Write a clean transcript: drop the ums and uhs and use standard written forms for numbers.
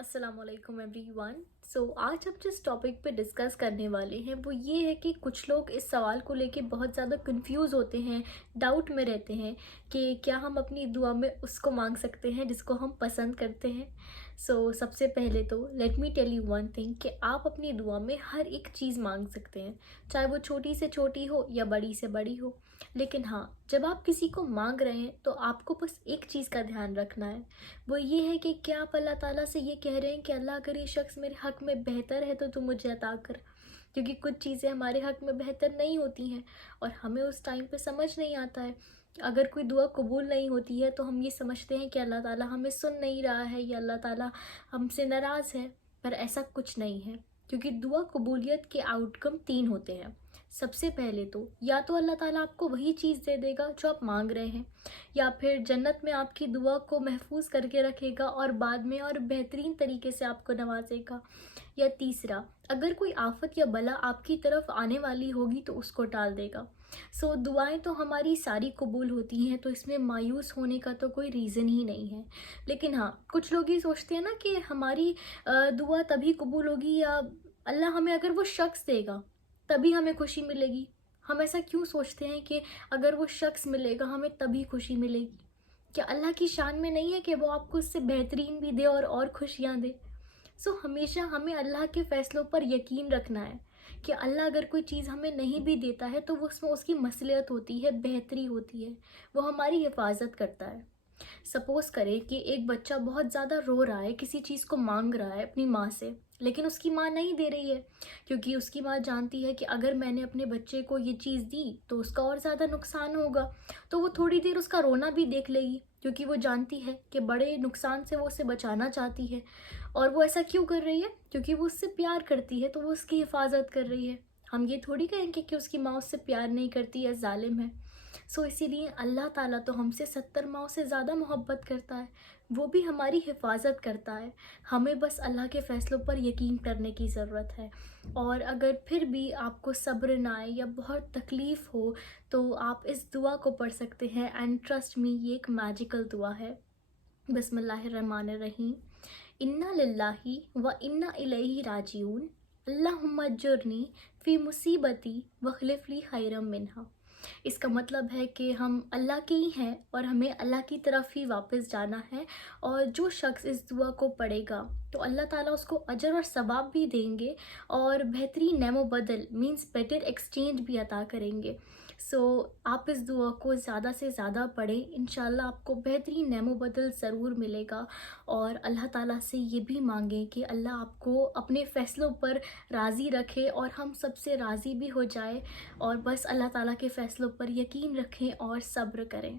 अस्सलामुअलैकुम एवरीवन। आज हम जिस टॉपिक पे डिस्कस करने वाले हैं वो ये है कि कुछ लोग इस सवाल को लेके बहुत ज़्यादा कंफ्यूज होते हैं, डाउट में रहते हैं कि क्या हम अपनी दुआ में उसको मांग सकते हैं जिसको हम पसंद करते हैं। सबसे पहले तो let me tell you one thing कि आप अपनी दुआ में हर एक चीज़ मांग सकते हैं, चाहे वो छोटी से छोटी हो या बड़ी से बड़ी हो। लेकिन हाँ, जब आप किसी को मांग रहे हैं तो आपको बस एक चीज़ का ध्यान रखना है, वो ये है कि क्या आप अल्लाह ताला से ये कह रहे हैं कि अल्लाह अगर ये शख्स मेरे हक़ में बेहतर है तो तू मुझे अता कर। क्योंकि कुछ चीज़ें हमारे हक़ में बेहतर नहीं होती हैं और हमें उस टाइम पे समझ नहीं आता है। अगर कोई दुआ कबूल नहीं होती है तो हम ये समझते हैं कि अल्लाह ताला हमें सुन नहीं रहा है या अल्लाह ताला हमसे नाराज़ है, पर ऐसा कुछ नहीं है। क्योंकि दुआ कबूलियत के आउटकम 3 होते हैं। सबसे पहले तो या तो अल्लाह ताला आपको वही चीज़ दे देगा जो आप मांग रहे हैं, या फिर जन्नत में आपकी दुआ को महफूज करके रखेगा और बाद में और बेहतरीन तरीके से आपको नवाजेगा। या तीसरा, अगर कोई आफत या बला आपकी तरफ आने वाली होगी तो उसको टाल देगा। दुआएं तो हमारी सारी कबूल होती हैं, तो इसमें मायूस होने का तो कोई रीज़न ही नहीं है। लेकिन हाँ, कुछ लोग ये सोचते हैं ना कि हमारी दुआ तभी कबूल होगी या अल्लाह हमें अगर वो शख्स देगा तभी हमें खुशी मिलेगी। हम ऐसा क्यों सोचते हैं कि अगर वो शख्स मिलेगा हमें तभी खुशी मिलेगी? क्या अल्लाह की शान में नहीं है कि वो आपको उससे बेहतरीन भी दे और खुशियाँ दे? हमेशा हमें अल्लाह के फ़ैसलों पर यकीन रखना है कि अल्लाह अगर कोई चीज़ हमें नहीं भी देता है तो वो उसमें उसकी मसलियत होती है, बेहतरी होती है, वो हमारी हिफाजत करता है। सपोज़ करें कि एक बच्चा बहुत ज़्यादा रो रहा है, किसी चीज़ को मांग रहा है अपनी माँ से, लेकिन उसकी माँ नहीं दे रही है, क्योंकि उसकी माँ जानती है कि अगर मैंने अपने बच्चे को ये चीज़ दी तो उसका और ज़्यादा नुकसान होगा। तो वो थोड़ी देर उसका रोना भी देख लेगी, क्योंकि वो जानती है कि बड़े नुकसान से वो उसे बचाना चाहती है। और वो ऐसा क्यों कर रही है? क्योंकि वो उससे प्यार करती है, तो वो उसकी हिफाजत कर रही है। हम ये थोड़ी कहेंगे कि उसकी माँ उससे प्यार नहीं करती या जालिम है। इसीलिए अल्लाह ताला तो हमसे 70 माओं से ज़्यादा मोहब्बत करता है, वो भी हमारी हिफाजत करता है। हमें बस अल्लाह के फ़ैसलों पर यकीन करने की ज़रूरत है। और अगर फिर भी आपको सब्र ना आए या बहुत तकलीफ़ हो तो आप इस दुआ को पढ़ सकते हैं, एंड ट्रस्ट मी, ये एक मैजिकल दुआ है। बिस्मिल्लाहिर्रहमानिर्रहीम। इन्ना लिल्लाहि व इन्ना इलैहि राजिऊन। अल्लाहुम्मा अज्जुरनी फ़ी मुसीबती वख़्लिफ़ ली खैरम मिन्हा। इसका मतलब है कि हम अल्लाह के ही हैं और हमें अल्लाह की तरफ ही वापस जाना है। और जो शख्स इस दुआ को पढ़ेगा तो अल्लाह ताला उसको अजर और सवाब भी देंगे और बेहतरीन नेमो बदल मीन्स बेटर एक्सचेंज भी अता करेंगे। आप इस दुआ को ज़्यादा से ज़्यादा पढ़ें, इंशाल्लाह आपको बेहतरीन नेमो बदल ज़रूर मिलेगा। और अल्लाह ताला से ये भी मांगें कि अल्लाह आपको अपने फ़ैसलों पर राज़ी रखे और हम सबसे राज़ी भी हो जाए। और बस अल्लाह ताला के फ़ैसलों पर यकीन रखें और सब्र करें।